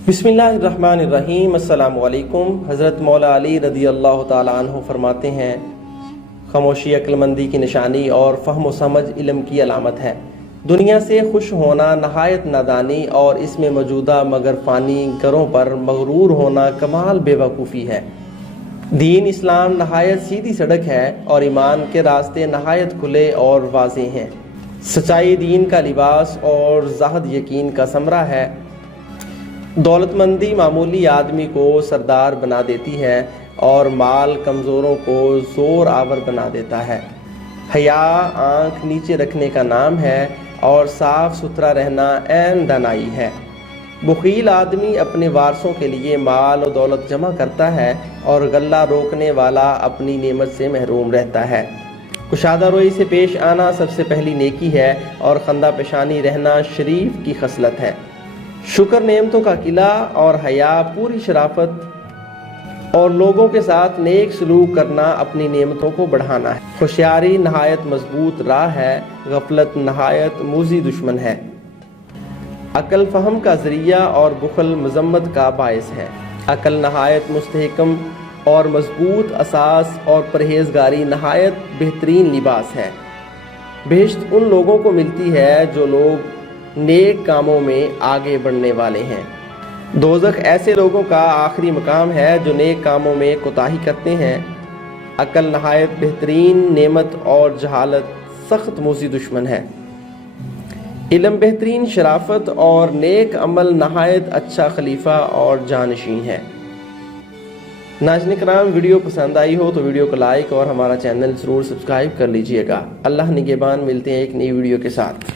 बिस्मिल्लाहिर्रहमानिर्रहीम। अस्सलाम वालेकुम। हज़रत मौला अली रज़ी अल्लाह ताला अन्हु फरमाते हैं, खामोशी अक्लमंदी की निशानी और फ़हम व समझ इल्म की अलामत है। दुनिया से खुश होना नहायत नादानी और इसमें मौजूदा मगर फ़ानी गरों पर मगरूर होना कमाल बेवकूफ़ी है। दीन इस्लाम नहायत सीधी सड़क है और ईमान के रास्ते नहायत खुले और वाज़ेह हैं। सच्चाई दीन का लिबास और ज़ाहद यकीन का समरा है। दौलतमंदी मामूली आदमी को सरदार बना देती है और माल कमज़ोरों को ज़ोर आवर बना देता है। हया आँख नीचे रखने का नाम है और साफ़ सुथरा रहना ऐन दानाई है। बुखील आदमी अपने वारसों के लिए माल और दौलत जमा करता है और गल्ला रोकने वाला अपनी नेमत से महरूम रहता है। कुशादा रोई से पेश आना सबसे पहली नेकी है और खंदा पेशानी रहना शरीफ की खसलत है। शुक्र नेमतों का किला और हया पूरी शराफत और लोगों के साथ नेक सलूक करना अपनी नेमतों को बढ़ाना है। होशियारी नहायत मजबूत राह है, गफलत नहायत मूजी दुश्मन है। अकल फहम का जरिया और बुखल मजम्मत का बायस है। अकल नहायत मुस्तहकम और मजबूत असास और परहेजगारी नहायत बेहतरीन लिबास है। बेहश्त उन लोगों को मिलती है जो लोग नेक कामों में आगे बढ़ने वाले हैं। दोज़ख ऐसे लोगों का आखिरी मकाम है जो नेक कामों में कोताही करते हैं। अकल नहायत बेहतरीन नेमत और जहालत सख्त मूसी दुश्मन है। इल्म बेहतरीन शराफत और नेक अमल नहायत अच्छा खलीफा और जानशीन है। नाज़रीन किराम, वीडियो पसंद आई हो तो वीडियो को लाइक और हमारा चैनल ज़रूर सब्सक्राइब कर लीजिएगा। अल्लाह निगहबान। मिलते हैं एक नई वीडियो के साथ।